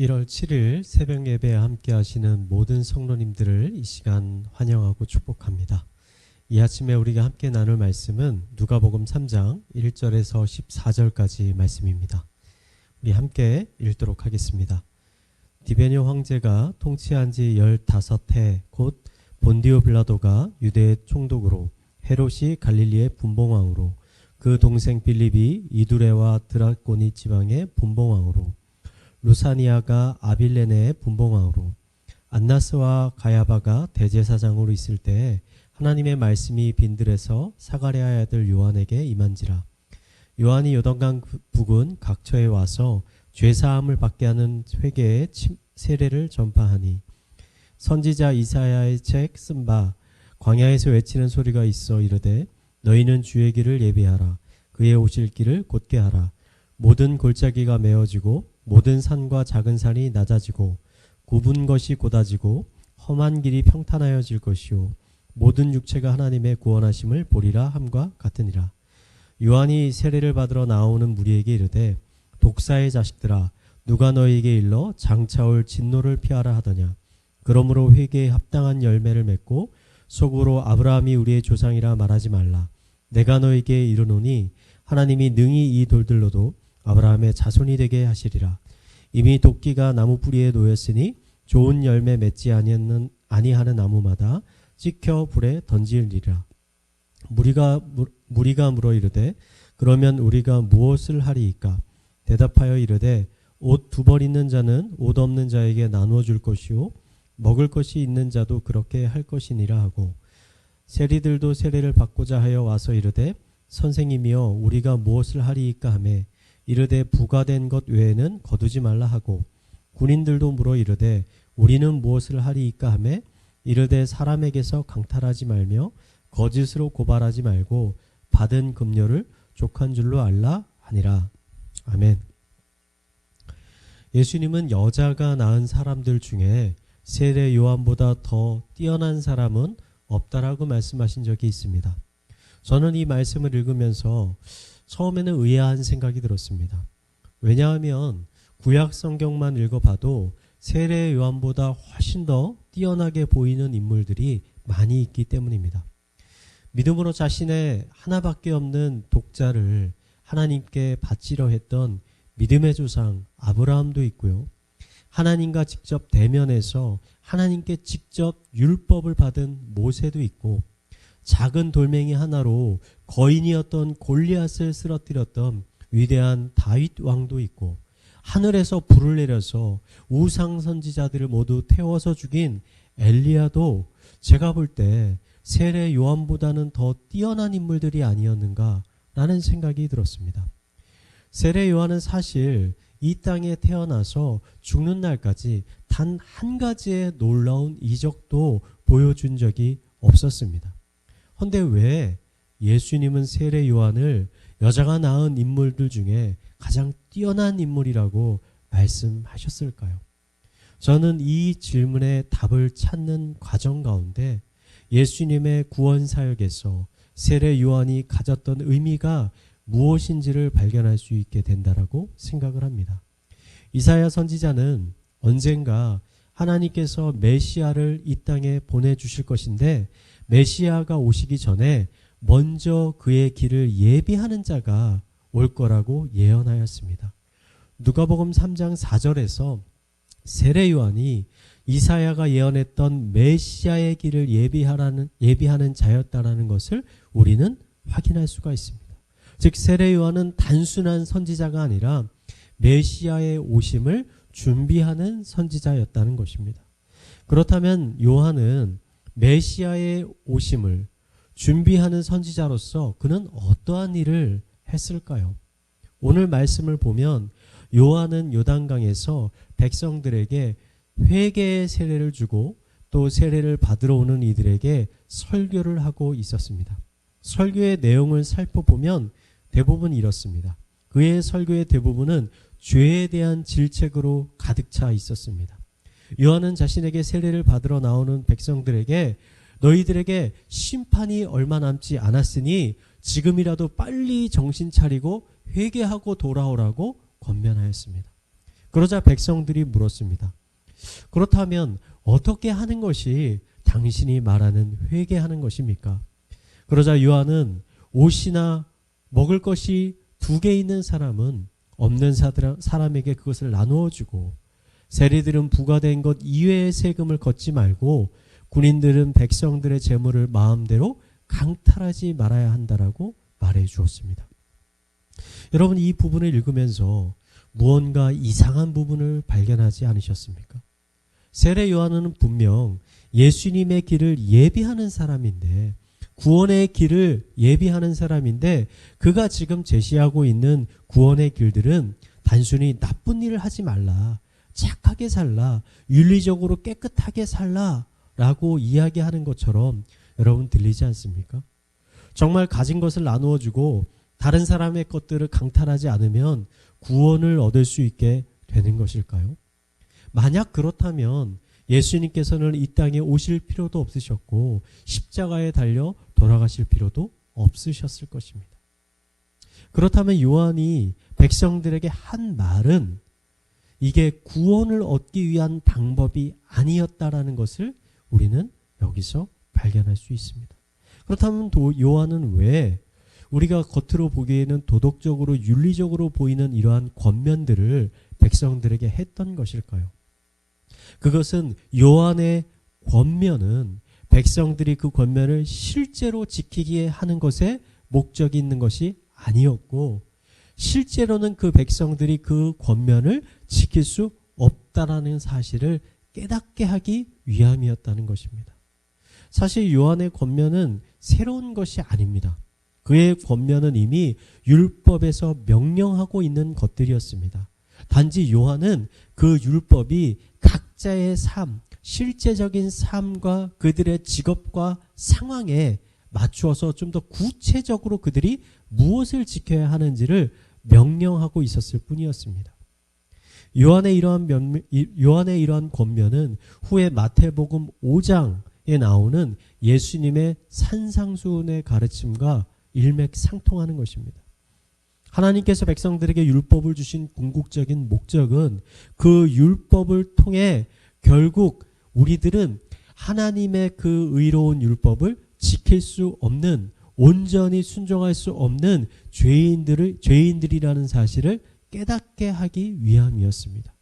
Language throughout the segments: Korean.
1월 7일 새벽 예배에 함께 하시는 모든 성도님들을 이 시간 환영하고 축복합니다. 이 아침에 우리가 함께 나눌 말씀은 누가복음 3장 1절에서 14절까지 말씀입니다. 우리 함께 읽도록 하겠습니다. 디베뇨 황제가 통치한 지 15해 곧 본디오 빌라도가 유대의 총독으로 헤롯이 갈릴리의 분봉왕으로 그 동생 빌립이 이두레와 드라고니 지방의 분봉왕으로 루사니아가 아빌레네의 분봉왕으로 안나스와 가야바가 대제사장으로 있을 때에 하나님의 말씀이 빈들에서 사가랴의 아들 요한에게 임한지라. 요한이 요단강 북은 각처에 와서 죄사함을 받게 하는 회개의 세례를 전파하니 선지자 이사야의 책 쓴 바 광야에서 외치는 소리가 있어 이르되 너희는 주의 길을 예비하라. 그의 오실 길을 곧게 하라. 모든 골짜기가 메어지고 모든 산과 작은 산이 낮아지고 굽은 것이 곧아지고 험한 길이 평탄하여질 것이요 모든 육체가 하나님의 구원하심을 보리라 함과 같으니라. 요한이 세례를 받으러 나오는 무리에게 이르되 독사의 자식들아 누가 너희에게 일러 장차올 진노를 피하라 하더냐. 그러므로 회개에 합당한 열매를 맺고 속으로 아브라함이 우리의 조상이라 말하지 말라. 내가 너희에게 이르노니 하나님이 능히 이 돌들로도 아브라함의 자손이 되게 하시리라. 이미 도끼가 나무 뿌리에 놓였으니 좋은 열매 맺지 아니하는 나무마다 찍혀 불에 던지리라. 무리가 물어 이르되 그러면 우리가 무엇을 하리이까? 대답하여 이르되 옷 2벌 있는 자는 옷 없는 자에게 나누어 줄 것이요 먹을 것이 있는 자도 그렇게 할 것이니라 하고 세리들도 세례를 받고자 하여 와서 이르되 선생님이여 우리가 무엇을 하리이까 하매 이르되 부과된 것 외에는 거두지 말라 하고 군인들도 물어 이르되 우리는 무엇을 하리이까 하매 이르되 사람에게서 강탈하지 말며 거짓으로 고발하지 말고 받은 급료를 족한 줄로 알라 하니라. 아멘. 예수님은 여자가 낳은 사람들 중에 세례 요한보다 더 뛰어난 사람은 없다라고 말씀하신 적이 있습니다. 저는 이 말씀을 읽으면서 처음에는 의아한 생각이 들었습니다. 왜냐하면 구약 성경만 읽어봐도 세례 요한보다 훨씬 더 뛰어나게 보이는 인물들이 많이 있기 때문입니다. 믿음으로 자신의 하나밖에 없는 독자를 하나님께 바치려 했던 믿음의 조상 아브라함도 있고요. 하나님과 직접 대면해서 하나님께 직접 율법을 받은 모세도 있고 작은 돌멩이 하나로 거인이었던 골리앗을 쓰러뜨렸던 위대한 다윗 왕도 있고 하늘에서 불을 내려서 우상 선지자들을 모두 태워서 죽인 엘리야도 제가 볼 때 세례 요한보다는 더 뛰어난 인물들이 아니었는가라는 생각이 들었습니다. 세례 요한은 사실 이 땅에 태어나서 죽는 날까지 단 한 가지의 놀라운 이적도 보여준 적이 없었습니다. 그런데 왜 예수님은 세례 요한을 여자가 낳은 인물들 중에 가장 뛰어난 인물이라고 말씀하셨을까요? 저는 이 질문의 답을 찾는 과정 가운데 예수님의 구원 사역에서 세례 요한이 가졌던 의미가 무엇인지를 발견할 수 있게 된다라고 생각을 합니다. 이사야 선지자는 언젠가 하나님께서 메시아를 이 땅에 보내주실 것인데 메시아가 오시기 전에 먼저 그의 길을 예비하는 자가 올 거라고 예언하였습니다. 누가복음 3장 4절에서 세례 요한이 이사야가 예언했던 메시아의 길을 예비하는 자였다라는 것을 우리는 확인할 수가 있습니다. 즉 세례 요한은 단순한 선지자가 아니라 메시아의 오심을 준비하는 선지자였다는 것입니다. 그렇다면 요한은 메시아의 오심을 준비하는 선지자로서 그는 어떠한 일을 했을까요? 오늘 말씀을 보면 요한은 요단강에서 백성들에게 회개의 세례를 주고 또 세례를 받으러 오는 이들에게 설교를 하고 있었습니다. 설교의 내용을 살펴보면 대부분 이렇습니다. 그의 설교의 대부분은 죄에 대한 질책으로 가득 차 있었습니다. 요한은 자신에게 세례를 받으러 나오는 백성들에게 너희들에게 심판이 얼마 남지 않았으니 지금이라도 빨리 정신 차리고 회개하고 돌아오라고 권면하였습니다. 그러자 백성들이 물었습니다. 그렇다면 어떻게 하는 것이 당신이 말하는 회개하는 것입니까? 그러자 요한은 옷이나 먹을 것이 2개 있는 사람은 없는 사람에게 그것을 나누어 주고, 세리들은 부과된 것 이외의 세금을 걷지 말고 군인들은 백성들의 재물을 마음대로 강탈하지 말아야 한다라고 말해 주었습니다. 여러분, 이 부분을 읽으면서 무언가 이상한 부분을 발견하지 않으셨습니까? 세례 요한은 분명 예수님의 길을 예비하는 사람인데, 구원의 길을 예비하는 사람인데, 그가 지금 제시하고 있는 구원의 길들은 단순히 나쁜 일을 하지 말라, 착하게 살라, 윤리적으로 깨끗하게 살라 라고 이야기하는 것처럼 여러분 들리지 않습니까? 정말 가진 것을 나누어 주고 다른 사람의 것들을 강탈하지 않으면 구원을 얻을 수 있게 되는 것일까요? 만약 그렇다면 예수님께서는 이 땅에 오실 필요도 없으셨고 십자가에 달려 돌아가실 필요도 없으셨을 것입니다. 그렇다면 요한이 백성들에게 한 말은 이게 구원을 얻기 위한 방법이 아니었다라는 것을 우리는 여기서 발견할 수 있습니다. 그렇다면 요한은 왜 우리가 겉으로 보기에는 도덕적으로 윤리적으로 보이는 이러한 권면들을 백성들에게 했던 것일까요? 그것은 요한의 권면은 백성들이 그 권면을 실제로 지키게 하는 것에 목적이 있는 것이 아니었고, 실제로는 그 백성들이 그 권면을 지킬 수 없다라는 사실을 깨닫게 하기 위함이었다는 것입니다. 사실 요한의 권면은 새로운 것이 아닙니다. 그의 권면은 이미 율법에서 명령하고 있는 것들이었습니다. 단지 요한은 그 율법이 각자의 삶, 실제적인 삶과 그들의 직업과 상황에 맞추어서 좀 더 구체적으로 그들이 무엇을 지켜야 하는지를 명령하고 있었을 뿐이었습니다. 요한의 이러한 권면은 후에 마태복음 5장에 나오는 예수님의 산상수훈의 가르침과 일맥상통하는 것입니다. 하나님께서 백성들에게 율법을 주신 궁극적인 목적은 그 율법을 통해 결국 우리들은 하나님의 그 의로운 율법을 지킬 수 없는, 온전히 순종할 수 없는 죄인들이라는 사실을 깨닫게 하기 위함이었습니다.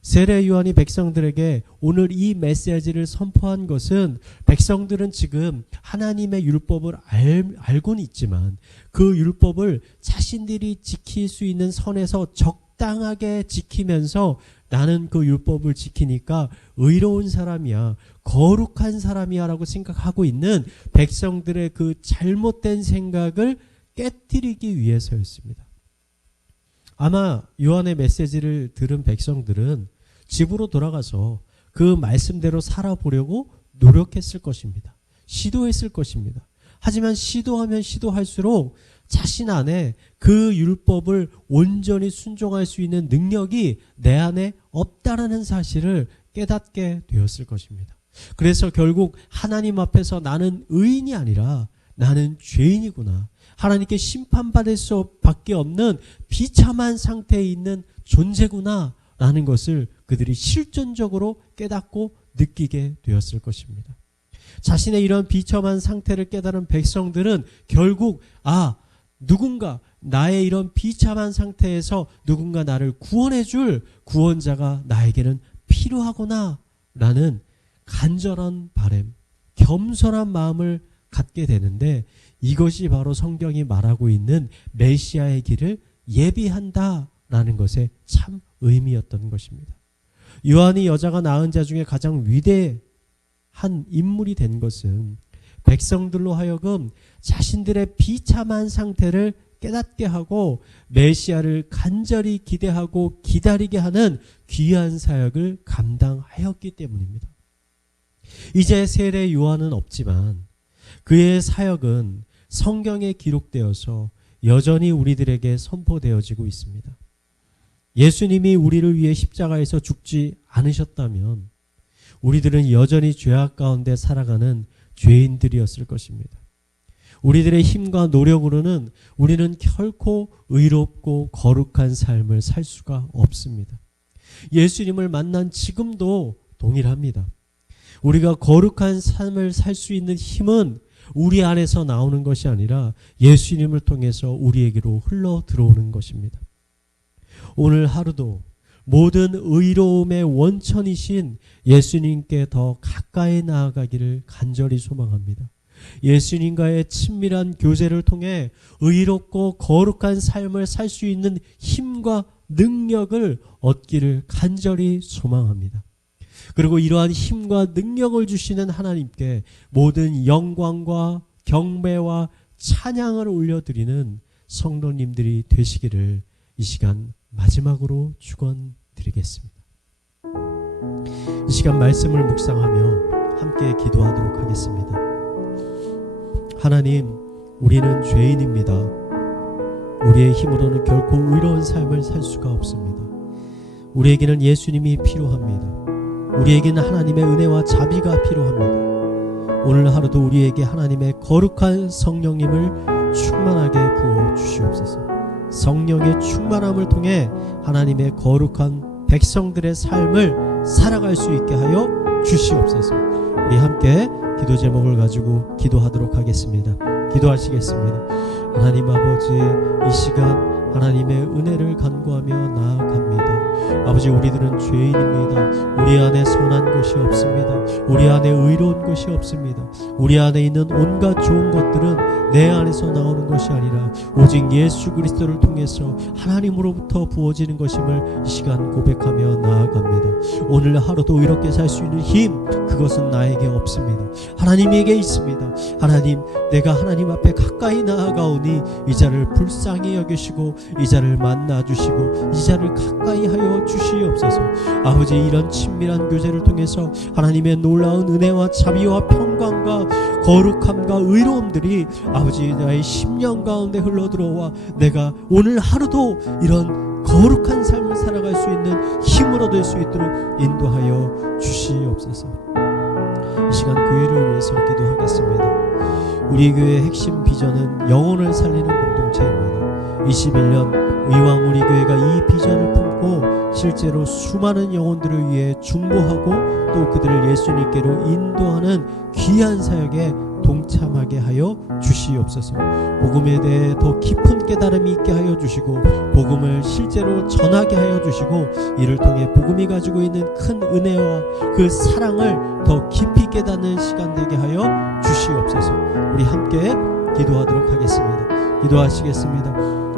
세례 요한이 백성들에게 오늘 이 메시지를 선포한 것은 백성들은 지금 하나님의 율법을 알고는 있지만 그 율법을 자신들이 지킬 수 있는 선에서 적당하게 지키면서 나는 그 율법을 지키니까 의로운 사람이야, 거룩한 사람이야 라고 생각하고 있는 백성들의 그 잘못된 생각을 깨뜨리기 위해서였습니다. 아마 요한의 메시지를 들은 백성들은 집으로 돌아가서 그 말씀대로 살아보려고 노력했을 것입니다. 시도했을 것입니다. 하지만 시도하면 시도할수록 자신 안에 그 율법을 온전히 순종할 수 있는 능력이 내 안에 없다라는 사실을 깨닫게 되었을 것입니다. 그래서 결국 하나님 앞에서 나는 의인이 아니라 나는 죄인이구나, 하나님께 심판받을 수밖에 없는 비참한 상태에 있는 존재구나 라는 것을 그들이 실존적으로 깨닫고 느끼게 되었을 것입니다. 자신의 이런 비참한 상태를 깨달은 백성들은 결국 누군가 나의 이런 비참한 상태에서 누군가 나를 구원해 줄 구원자가 나에게는 필요하구나 라는 간절한 바람, 겸손한 마음을 갖게 되는데, 이것이 바로 성경이 말하고 있는 메시아의 길을 예비한다라는 것에 참 의미였던 것입니다. 요한이 여자가 낳은 자 중에 가장 위대한 인물이 된 것은 백성들로 하여금 자신들의 비참한 상태를 깨닫게 하고 메시아를 간절히 기대하고 기다리게 하는 귀한 사역을 감당하였기 때문입니다. 이제 세례 요한은 없지만 그의 사역은 성경에 기록되어서 여전히 우리들에게 선포되어지고 있습니다. 예수님이 우리를 위해 십자가에서 죽지 않으셨다면 우리들은 여전히 죄악 가운데 살아가는 죄인들이었을 것입니다. 우리들의 힘과 노력으로는 우리는 결코 의롭고 거룩한 삶을 살 수가 없습니다. 예수님을 만난 지금도 동일합니다. 우리가 거룩한 삶을 살 수 있는 힘은 우리 안에서 나오는 것이 아니라 예수님을 통해서 우리에게로 흘러 들어오는 것입니다. 오늘 하루도 모든 의로움의 원천이신 예수님께 더 가까이 나아가기를 간절히 소망합니다. 예수님과의 친밀한 교제를 통해 의롭고 거룩한 삶을 살 수 있는 힘과 능력을 얻기를 간절히 소망합니다. 그리고 이러한 힘과 능력을 주시는 하나님께 모든 영광과 경배와 찬양을 올려드리는 성도님들이 되시기를 이 시간 마지막으로 축원드리겠습니다. 이 시간 말씀을 묵상하며 함께 기도하도록 하겠습니다. 하나님, 우리는 죄인입니다. 우리의 힘으로는 결코 의로운 삶을 살 수가 없습니다. 우리에게는 예수님이 필요합니다. 우리에게는 하나님의 은혜와 자비가 필요합니다. 오늘 하루도 우리에게 하나님의 거룩한 성령님을 충만하게 부어 주시옵소서. 성령의 충만함을 통해 하나님의 거룩한 백성들의 삶을 살아갈 수 있게 하여 주시옵소서. 우리 함께 기도 제목을 가지고 기도하도록 하겠습니다. 기도하시겠습니다. 하나님 아버지, 이 시간 하나님의 은혜를 간구하며 나아갑니다. 아버지, 우리들은 죄인입니다. 우리 안에 선한 것이 없습니다. 우리 안에 의로운 것이 없습니다. 우리 안에 있는 온갖 좋은 것들은 내 안에서 나오는 것이 아니라 오직 예수 그리스도를 통해서 하나님으로부터 부어지는 것임을 이 시간 고백하며 나아갑니다. 오늘 하루도 이렇게 살 수 있는 힘, 그것은 나에게 없습니다. 하나님에게 있습니다. 하나님, 내가 하나님 앞에 가까이 나아가오니 이 자를 불쌍히 여기시고 이 자를 만나주시고 이 자를 가까이 하여 주시옵소서. 아버지, 이런 친밀한 교제를 통해서 하나님의 놀라운 은혜와 자비와 평강과 거룩함과 의로움들이 아버지 나의 심령 가운데 흘러들어와 내가 오늘 하루도 이런 거룩한 삶을 살아갈 수 있는 힘으로 될 수 있도록 인도하여 주시옵소서. 이 시간 교회를 위해서 기도하겠습니다. 우리 교회의 핵심 비전은 영혼을 살리는 공동체입니다. 21년 의왕 우리 교회가 이 비전을 품고 실제로 수많은 영혼들을 위해 중보하고 또 그들을 예수님께로 인도하는 귀한 사역에 동참하게 하여 주시옵소서. 복음에 대해 더 깊은 깨달음이 있게 하여 주시고 복음을 실제로 전하게 하여 주시고 이를 통해 복음이 가지고 있는 큰 은혜와 그 사랑을 더 깊이 깨닫는 시간 되게 하여 주시옵소서. 우리 함께 기도하도록 하겠습니다. 기도하시겠습니다.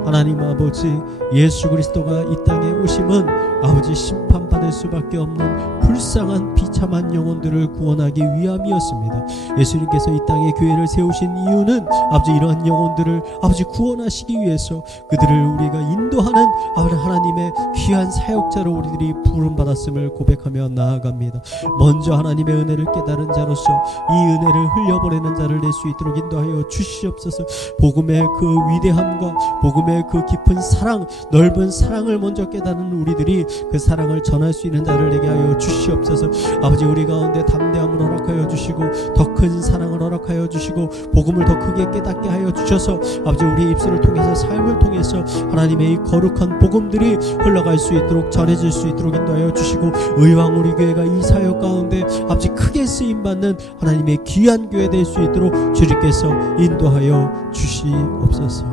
하나님 아버지, 예수 그리스도가 이 땅에 오심은 아버지 심판받을 수밖에 없는 불쌍한 비참한 영혼들을 구원하기 위함이었습니다. 예수님께서 이 땅에 교회를 세우신 이유는 아버지 이러한 영혼들을 아버지 구원하시기 위해서 그들을 우리가 인도하는 하나님의 귀한 사역자로 우리들이 부름받았음을 고백하며 나아갑니다. 먼저 하나님의 은혜를 깨달은 자로서 이 은혜를 흘려보내는 자를 낼 수 있도록 인도하여 주시옵소서. 복음의 그 위대함과 복음의 그 깊은 사랑, 넓은 사랑을 먼저 깨닫는 우리들이 그 사랑을 전할 수 있는 자를 내게 하여 주시옵소서. 아버지, 우리 가운데 담대함을 허락하여 주시고 더 큰 사랑을 허락하여 주시고 복음을 더 크게 깨닫게 하여 주셔서 아버지 우리 입술을 통해서 삶을 통해서 하나님의 이 거룩한 복음들이 흘러갈 수 있도록 전해질 수 있도록 인도하여 주시고 의왕 우리 교회가 이 사역 가운데 아버지 크게 쓰임받는 하나님의 귀한 교회 될 수 있도록 주님께서 인도하여 주시옵소서.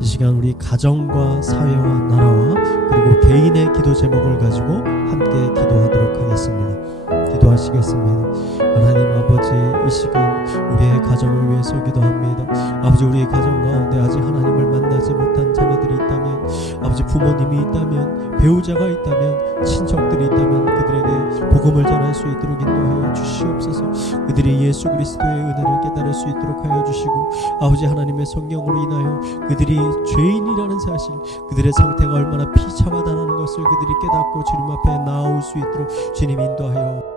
이 시간 우리 가정과 사회와 나라와 그리고 개인의 기도 제목을 가지고 함께 기도하도록 하겠습니다. 기도하시겠습니다. 하나님 아버지, 이 시간 우리의 가정을 위해서 기도합니다. 아버지, 우리의 가정 가운데 아직 하나님을 만나지 못한 자녀들이 있다면, 아버지 부모님이 있다면, 배우자가 있다면, 친척들이 있다면 그들에게 복음을 전할 수 있도록 인도하여 주시옵소서. 그들이 예수 그리스도의 은혜를 깨달을 수 있도록 하여 주시고 아버지 하나님의 성령으로 인하여 그들이 죄인이라는 사실, 그들의 상태가 얼마나 비참하다는 것을 그들이 깨닫고 주님 앞에 나아올 수 있도록 주님 인도하여